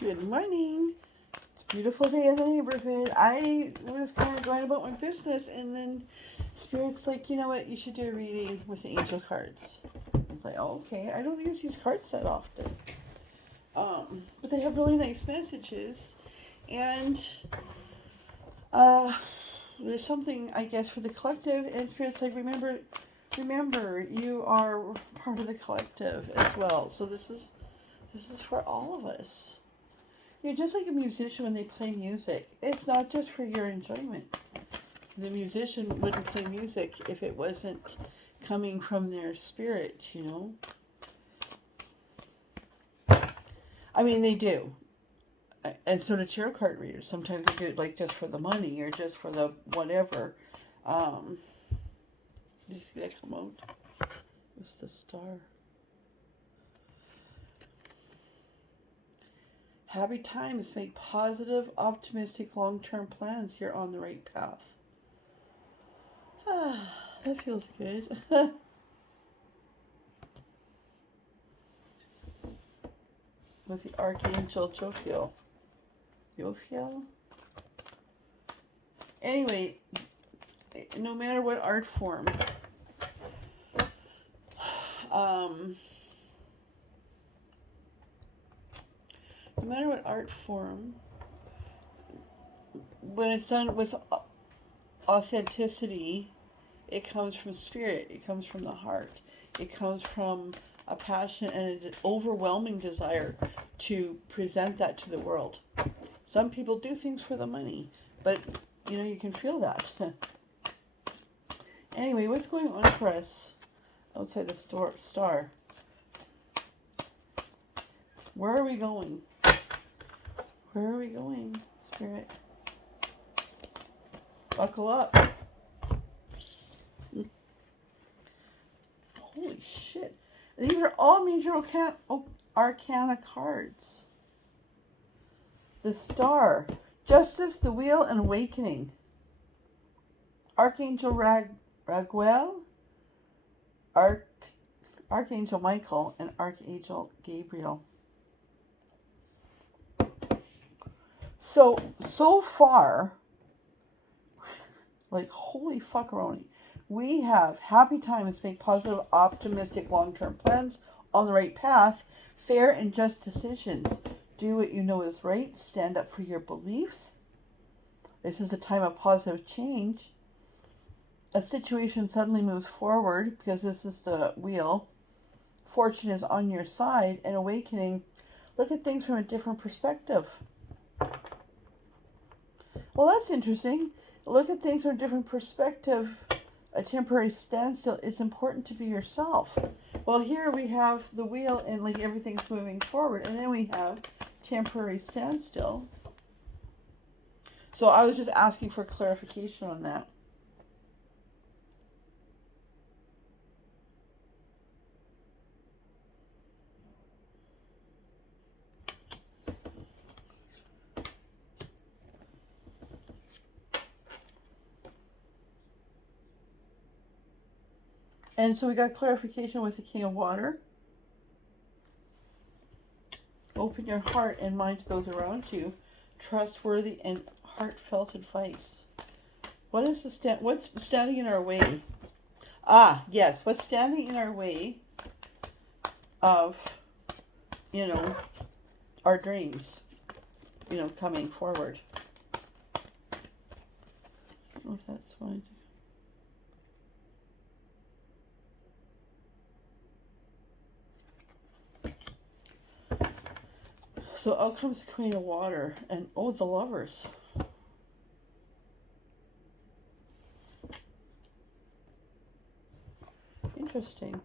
Good morning. It's a beautiful day in the neighborhood. I was kind of going about my business, and then Spirit's like, you know what? You should do a reading with the angel cards. I was like, oh, okay. I don't use these cards that often. But they have really nice messages, and there's something, I guess, for the collective. And Spirit's like, remember, you are part of the collective as well. So this is for all of us. You're just like a musician when they play music. It's not just for your enjoyment. The musician wouldn't play music if it wasn't coming from their spirit, you know? I mean, they do. And so do tarot card readers. Sometimes they do it like just for the money or just for the whatever. Did you see that come out? It's the star. Happy times, make positive, optimistic, long-term plans. You're on the right path. That feels good. With the Archangel Jophiel. Jophiel? Anyway, no matter what art form, no matter what art form, when it's done with authenticity, it comes from spirit, it comes from the heart, it comes from a passion and an overwhelming desire to present that to the world. Some people do things for the money, but you know, you can feel that. Anyway, what's going on for us outside the star? Where are we going? Where are we going, Spirit? Buckle up. Holy shit. These are all major arcana cards. The Star, Justice, the Wheel, and Awakening. Archangel Raguel, Archangel Michael, and Archangel Gabriel. So far, like, holy fuckaroni, we have happy times, make positive, optimistic, long-term plans, on the right path, fair and just decisions, do what you know is right, stand up for your beliefs. This is a time of positive change. A situation suddenly moves forward because this is the wheel. Fortune is on your side, and awakening. Look at things from a different perspective. Well, that's interesting. Look at things from a different perspective. A temporary standstill. It's important to be yourself. Well, here we have the wheel and like everything's moving forward, and then we have temporary standstill. So I was just asking for clarification on that. And so we got clarification with the King of Water. Open your heart and mind to those around you. Trustworthy and heartfelt advice. What is what's standing in our way? Ah, yes. What's standing in our way of, you know, our dreams, you know, coming forward? I don't know if that's what I do. So out comes the Queen of Water, and oh, the Lovers. Interesting.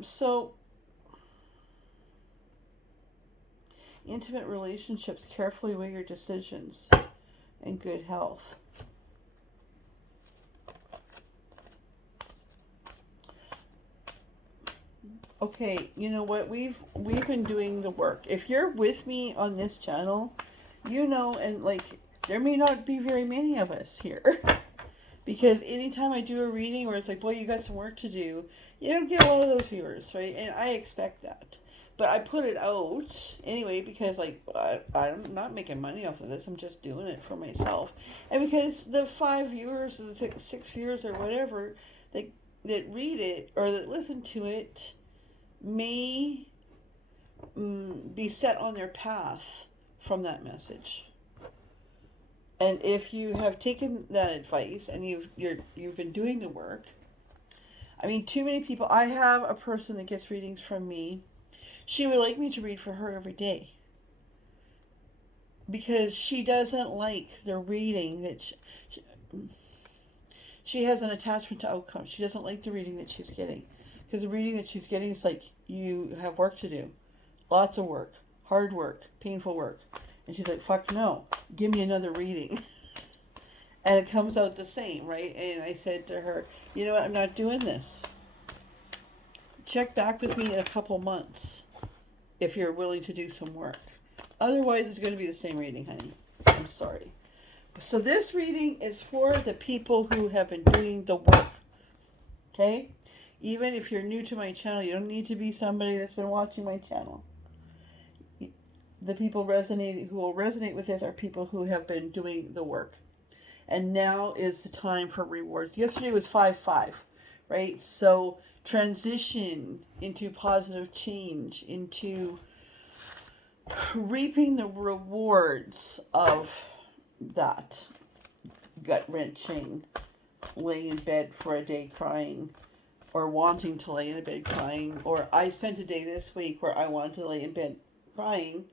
So intimate relationships, carefully weigh your decisions, and good health. Okay, you know what? We've been doing the work. If you're with me on this channel, you know, and like there may not be very many of us here. Because anytime I do a reading where it's like, boy, you got some work to do, you don't get a lot of those viewers, right? And I expect that. But I put it out anyway because, like, I'm not making money off of this. I'm just doing it for myself. And because the 5 viewers, or the six viewers, or whatever, that read it or that listen to it may be set on their path from that message. And if you have taken that advice and you've been doing the work, I mean, too many people. I have a person that gets readings from me. She would like me to read for her every day because she doesn't like the reading that she has an attachment to outcomes. She doesn't like the reading that she's getting because the reading that she's getting is like, you have work to do, lots of work, hard work, painful work. And she's like, fuck no, give me another reading. And it comes out the same, right? And I said to her, you know what, I'm not doing this. Check back with me in a couple months if you're willing to do some work. Otherwise, it's going to be the same reading, honey. I'm sorry. So this reading is for the people who have been doing the work. Okay? Even if you're new to my channel, you don't need to be somebody that's been watching my channel. The people who will resonate with this are people who have been doing the work. And now is the time for rewards. Yesterday was 5-5, right? So transition into positive change, into reaping the rewards of that gut-wrenching, laying in bed for a day crying, or wanting to lay in a bed crying, or I spent a day this week where I wanted to lay in bed crying,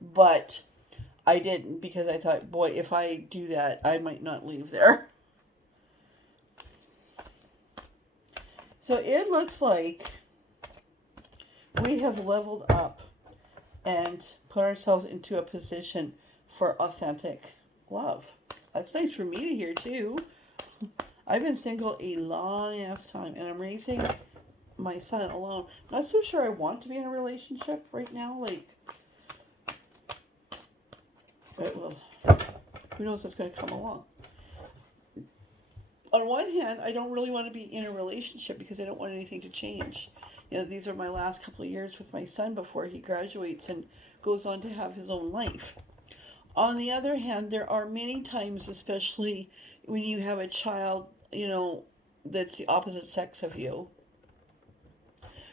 but I didn't because I thought, boy, if I do that, I might not leave there. So it looks like we have leveled up and put ourselves into a position for authentic love. That's nice for me to hear too. I've been single a long ass time and I'm raising my son alone. Not so sure I want to be in a relationship right now. Like, but well, who knows what's going to come along. On one hand, I don't really want to be in a relationship because I don't want anything to change. You know, these are my last couple of years with my son before he graduates and goes on to have his own life. On the other hand, there are many times, especially when you have a child, you know, that's the opposite sex of you,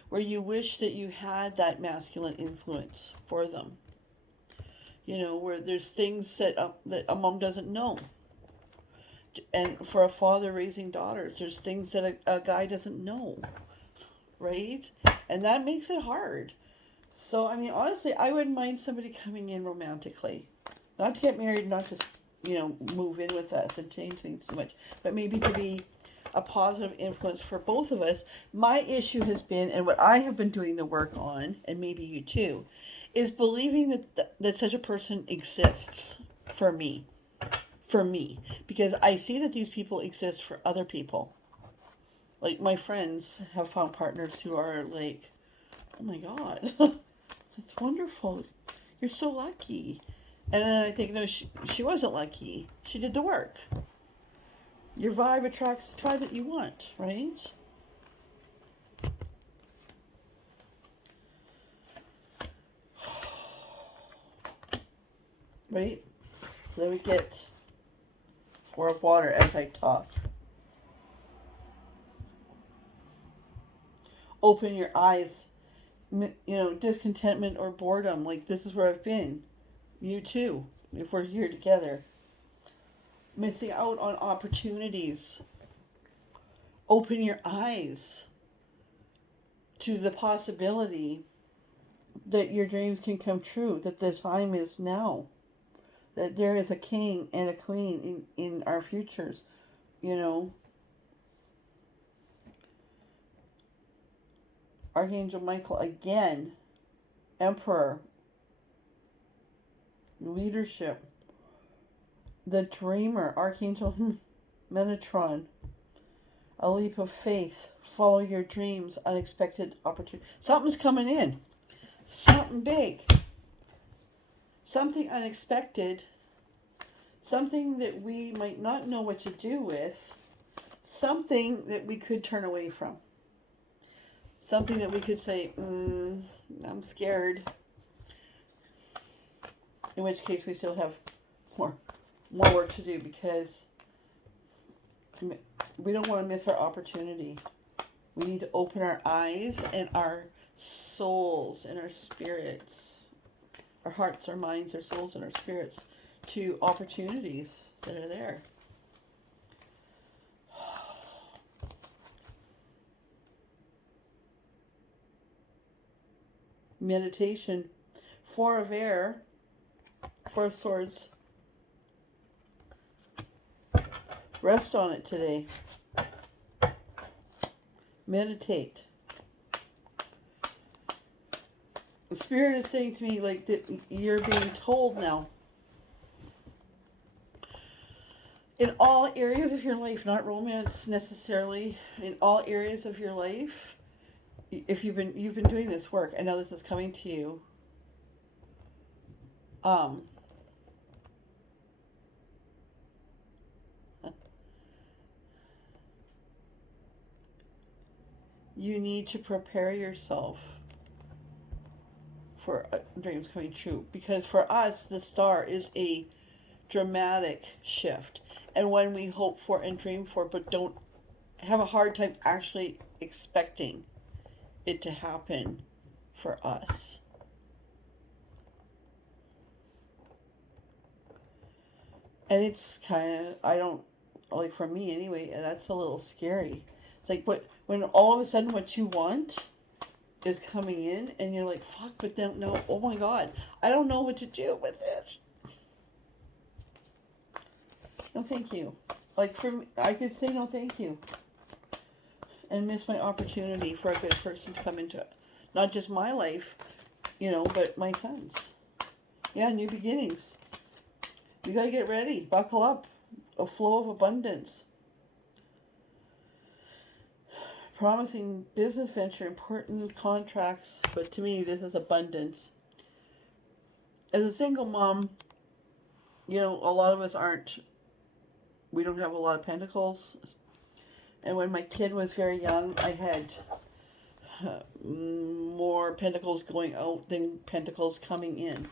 where you wish that you had that masculine influence for them. You know, where there's things that a mom doesn't know. And for a father raising daughters, there's things that a guy doesn't know, right? And that makes it hard. So, I mean, honestly, I wouldn't mind somebody coming in romantically. Not to get married, not to, you know, move in with us and change things too much, but maybe to be a positive influence for both of us. My issue has been, and what I have been doing the work on, and maybe you too, is believing that such a person exists for me. For me, because I see that these people exist for other people. Like, my friends have found partners who are like, oh my God, that's wonderful. You're so lucky. And then I think, no, she wasn't lucky. She did the work. Your vibe attracts the tribe that you want, right? Right? So then we get Four of Water as I talk. Open your eyes. You know, discontentment or boredom. Like, this is where I've been. You too, if we're here together. Missing out on opportunities. Open your eyes to the possibility that your dreams can come true, that the time is now, that there is a king and a queen in our futures, you know. Archangel Michael again, Emperor, leadership, the dreamer, Archangel Metatron, a leap of faith, follow your dreams, unexpected opportunity. Something's coming in, something big, something unexpected, something that we might not know what to do with, something that we could turn away from. Something that we could say, I'm scared. In which case we still have more work to do, because we don't want to miss our opportunity. We need to open our eyes and our souls and our spirits, our hearts, our minds, our souls, and our spirits to opportunities that are there. Meditation, Four of Air, Four of Swords. Rest on it today. Meditate. The Spirit is saying to me, like, that you're being told now, in all areas of your life, not romance necessarily, in all areas of your life, if you've been doing this work, and now this is coming to you, you need to prepare yourself for dreams coming true. Because for us, the star is a dramatic shift. And when we hope for and dream for, but don't have a hard time actually expecting it to happen for us. And it's kind of, I don't, like for me anyway, that's a little scary. It's like, but when all of a sudden what you want is coming in and you're like, fuck, but then, no, oh my God, I don't know what to do with this. No, thank you. Like for me, I could say no, thank you. And miss my opportunity for a good person to come into it. Not just my life, but my son's. Yeah, new beginnings. You gotta get ready. Buckle up. A flow of abundance. Promising business venture, important contracts. But to me, this is abundance. As a single mom, a lot of us we don't have a lot of pentacles. And when my kid was very young, I had more pentacles going out than pentacles coming in.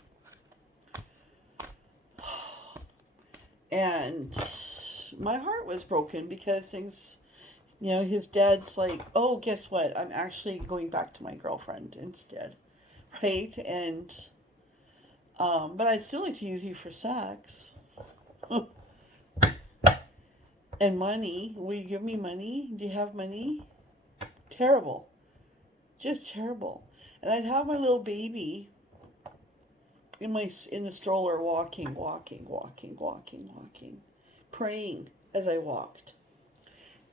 And my heart was broken because things, his dad's like, oh, guess what? I'm actually going back to my girlfriend instead. Right? And, but I'd still like to use you for sex. And money. Will you give me money? Do you have money? Terrible. Just terrible. And I'd have my little baby in the stroller walking, praying as I walked.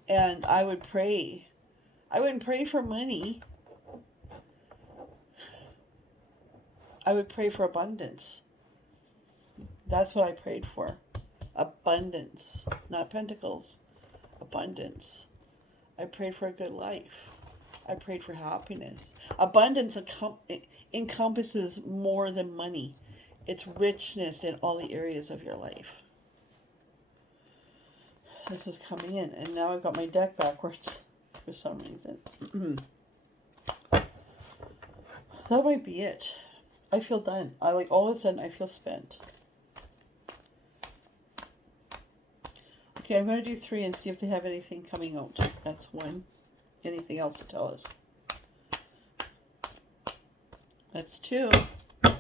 And I would pray. I wouldn't pray for money. I would pray for abundance. That's what I prayed for. Abundance. Not pentacles. Abundance. I prayed for a good life. I prayed for happiness. Abundance encompasses more than money. It's richness in all the areas of your life. This is coming in, and now I've got my deck backwards for some reason. That might be it. I feel done. All of a sudden I feel spent. Okay, I'm going to do 3 and see if they have anything coming out. That's 1. Anything else to tell us? That's 2. And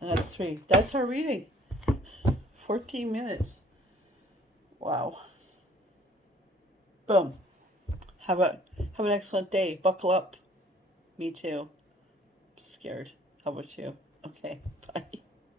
that's 3. That's our reading. 14 minutes. Wow. Boom. Have an excellent day. Buckle up. Me too. I'm scared. How about you? Okay. Bye.